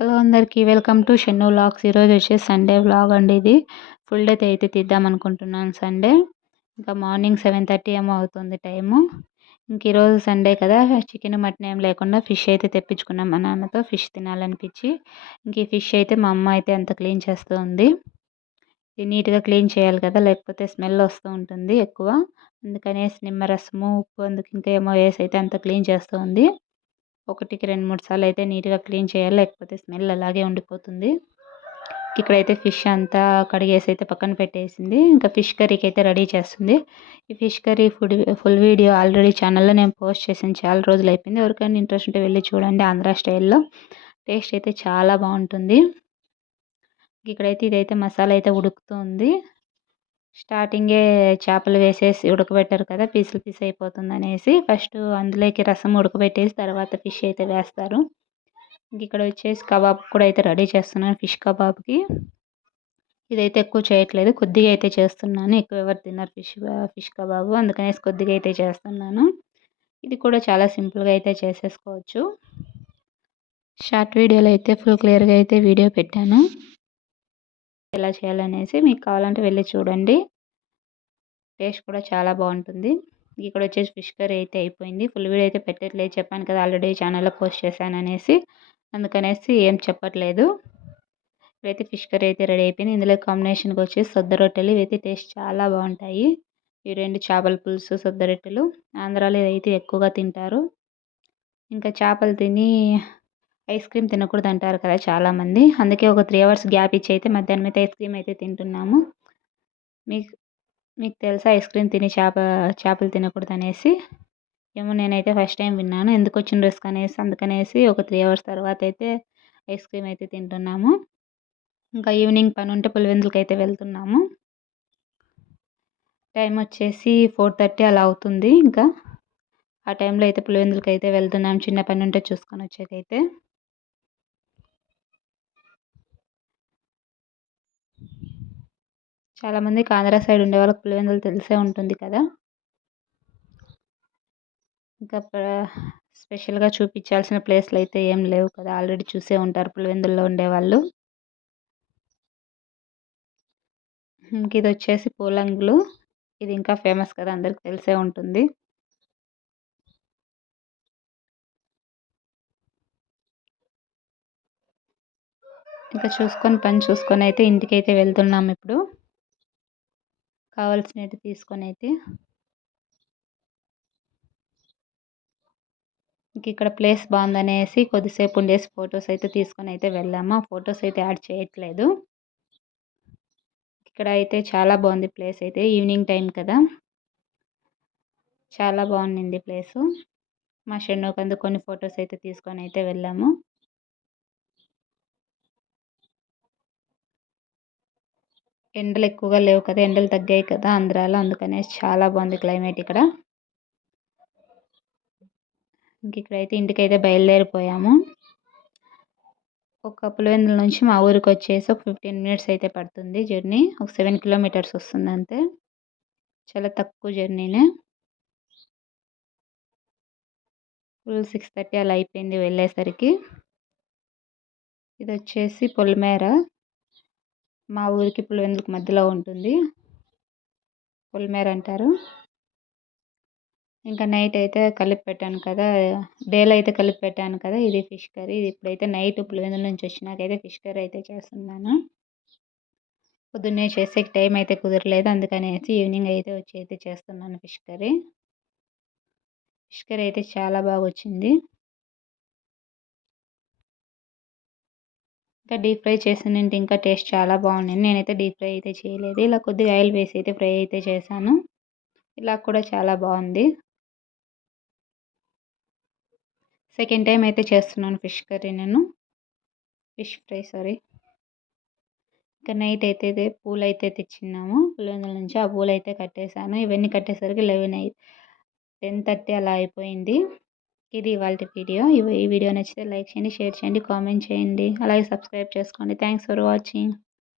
Hello అందరికీ welcome to Shannu vlogs. ఈరోజు వచ్చేసి సండే వ్లాగ్ అండి ఇది. ఫుల్ డే అయితే తీద్దాం అనుకుంటున్నాను సండే. ఇంకా మార్నింగ్ సెవెన్ థర్టీ ఏమో అవుతుంది టైము. ఇంక ఈరోజు సండే కదా చికెన్ మటన్ ఏం లేకుండా ఫిష్ అయితే తెప్పించుకున్నాం మా నాన్నతో. ఫిష్ తినాలనిపించి. ఇంక ఈ ఫిష్ అయితే మా అమ్మ అయితే అంత క్లీన్ చేస్తూ ఉంది. ఇది నీట్గా క్లీన్ చేయాలి కదా లేకపోతే స్మెల్ వస్తూ ఉంటుంది ఎక్కువ. అందుకనేసి నిమ్మరసము ఉప్పు అందుకు ఇంకా ఏమో వేసి అయితే అంత క్లీన్ చేస్తూ ఉంది. ఒకటికి రెండు మూడు సార్లు అయితే నీట్గా క్లీన్ చేయాలి. లేకపోతే స్మెల్ అలాగే ఉండిపోతుంది. ఇక్కడైతే ఫిష్ అంతా కడిగేసి అయితే పక్కన పెట్టేసింది. ఇంకా ఫిష్ కర్రీకి అయితే రెడీ చేస్తుంది. ఈ fish curry food full video already ఛానల్లో నేను పోస్ట్ చేసాను చాలా రోజులు అయిపోయింది. ఎవరికైనా ఇంట్రెస్ట్ ఉంటే వెళ్ళి చూడండి ఆంధ్ర స్టైల్లో. టేస్ట్ అయితే చాలా బాగుంటుంది. ఇక్కడైతే ఇదైతే మసాలా అయితే ఉడుకుతుంది. స్టార్టింగే చేపలు వేసేసి ఉడకబెట్టారు కదా పీసులు పీస్ అయిపోతుంది అనేసి ఫస్ట్ అందులోకి రసం ఉడకబెట్టేసి తర్వాత ఫిష్ అయితే వేస్తారు. ఇంక ఇక్కడ వచ్చేసి కబాబ్ కూడా అయితే రెడీ చేస్తున్నాను ఫిష్ కబాబ్కి. ఇదైతే ఎక్కువ చేయట్లేదు కొద్దిగా అయితే చేస్తున్నాను. ఎక్కువ ఎవరు తిన్నారు ఫిష్ ఫిష్ కబాబు. అందుకనేసి కొద్దిగా అయితే చేస్తున్నాను. ఇది కూడా చాలా సింపుల్గా అయితే చేసేసుకోవచ్చు. షార్ట్ వీడియోలో అయితే ఫుల్ క్లియర్గా అయితే వీడియో పెట్టాను. ఎలా చేయాలనేసి మీకు కావాలంటే వెళ్ళి చూడండి. టేస్ట్ కూడా చాలా బాగుంటుంది. ఇక్కడ వచ్చేసి ఫిష్ కర్రీ అయితే అయిపోయింది. ఫుల్ వీడియో అయితే పెట్టట్లేదు. చెప్పాను కదా ఆల్రెడీ ఛానల్లో పోస్ట్ చేశాను అనేసి అందుకనేసి ఏం చెప్పట్లేదు. ఇప్పుడైతే ఫిష్ కర్రీ అయితే రెడీ అయిపోయింది. ఇందులో కాంబినేషన్కి వచ్చేసి సొద్ద రొట్టెలు. ఇవైతే టేస్ట్ చాలా బాగుంటాయి. ఈ రెండు చేపల పులుసు సొద్ద రొట్టెలు. ఆంధ్రాలో ఇదైతే ఎక్కువగా తింటారు. ఇంకా చేపలు తిని ఐస్ క్రీమ్ తినకూడదు అంటారు కదా చాలామంది. అందుకే ఒక త్రీ అవర్స్ గ్యాప్ ఇచ్చి అయితే మధ్యాహ్నం అయితే ఐస్ క్రీమ్ అయితే తింటున్నాము. మీకు మీకు తెలుసా ఐస్ క్రీమ్ తిని చేప చేపలు తినకూడదు అనేసి? ఏమో నేనైతే ఫస్ట్ టైం విన్నాను. ఎందుకు వచ్చిన రిస్క్ అనేసి అందుకనేసి ఒక త్రీ అవర్స్ తర్వాత అయితే ఐస్ క్రీమ్ అయితే తింటున్నాము. ఇంకా ఈవినింగ్ పని ఉంటే పులివెందులకి అయితే వెళ్తున్నాము. టైం వచ్చేసి ఫోర్ థర్టీ అలా అవుతుంది ఇంకా. ఆ టైంలో అయితే పులివెందులకి అయితే వెళ్తున్నాం చిన్న పని ఉంటే చూసుకొని వచ్చేకైతే. చాలామందికి ఆంధ్ర సైడ్ ఉండే వాళ్ళకి పులివెందులు తెలిసే ఉంటుంది కదా. ఇంకా స్పెషల్గా చూపించాల్సిన ప్లేస్లు అయితే ఏం లేవు కదా. ఆల్రెడీ చూసే ఉంటారు పులివెందుల్లో ఉండేవాళ్ళు ఇంక ఇది వచ్చేసి పూలంగులు. ఇది ఇంకా ఫేమస్ కదా అందరికి తెలిసే ఉంటుంది. ఇంకా చూసుకొని పని చూసుకొని అయితే ఇంటికైతే వెళ్తున్నాం ఇప్పుడు. కావాల్సినవి తీసుకొని అయితే ఇంక ఇక్కడ ప్లేస్ బాగుందనేసి కొద్దిసేపు ఉండేసి ఫొటోస్ అయితే తీసుకొని అయితే వెళ్ళాము. ఆ ఫొటోస్ అయితే యాడ్ చేయట్లేదు. ఇక్కడ అయితే చాలా బాగుంది ప్లేస్ అయితే. ఈవినింగ్ టైం కదా. చాలా బాగుంది ప్లేసు. మా షెన్నోకందు కొన్ని ఫొటోస్ అయితే తీసుకొని అయితే వెళ్ళాము. ఎండలు ఎక్కువగా లేవు కదా ఎండలు తగ్గాయి కదా ఆంధ్రాలో అందుకనే చాలా బాగుంది క్లైమేట్ ఇక్కడ. ఇంక ఇక్కడైతే ఇంటికైతే బయలుదేరిపోయాము. ఒక పులివెందుల నుంచి మా ఊరికి వచ్చేసి ఒక ఫిఫ్టీన్ మినిట్స్ అయితే పడుతుంది జర్నీ. ఒక సెవెన్ కిలోమీటర్స్ వస్తుంది అంతే. చాలా తక్కువ జర్నీనే. ఫుల్ సిక్స్ థర్టీ అలా అయిపోయింది వెళ్ళేసరికి. ఇది వచ్చేసి పొలిమేర. మా ఊరికి పులివెందులకు మధ్యలో ఉంటుంది. పులిమేర అంటారు ఇంకా నైట్ అయితే కలిపి పెట్టాను కదా డేలో అయితే కలిపి పెట్టాను కదా ఇది ఫిష్ కర్రీ. ఇది ఇప్పుడైతే నైట్ పులివెందుల నుంచి వచ్చినాకైతే ఫిష్ కర్రీ అయితే చేస్తున్నాను. పొద్దున్నే చేసే టైం అయితే కుదరలేదు అందుకనేసి ఈవినింగ్ అయితే వచ్చి అయితే చేస్తున్నాను ఫిష్ కర్రీ. ఫిష్ కర్రీ అయితే చాలా బాగా వచ్చింది. ఇంకా డీప్ ఫ్రై చేసినంటే ఇంకా టేస్ట్ చాలా బాగుంది నేనైతే డీప్ ఫ్రై అయితే చేయలేదు. ఇలా కొద్దిగా ఆయిల్ వేసి అయితే ఫ్రై అయితే చేశాను. ఇలా కూడా చాలా బాగుంది. సెకండ్ టైం అయితే చేస్తున్నాను ఫిష్ కర్రీ నేను. Fish fry sorry. ఇంకా నైట్ అయితే పూలు అయితే తెచ్చిన్నాము. పులివెందుల నుంచి ఆ పూలు అయితే కట్టేశాను. ఇవన్నీ కట్టేసరికి లెవెన్ అయి టెన్ థర్టీ అలా అయిపోయింది. ఇది ఇవాళ వీడియో. ఈ వీడియో నచ్చితే లైక్ చేయండి షేర్ చేయండి కామెంట్ చేయండి. అలాగే సబ్స్క్రైబ్ చేసుకోండి. Thanks for watching.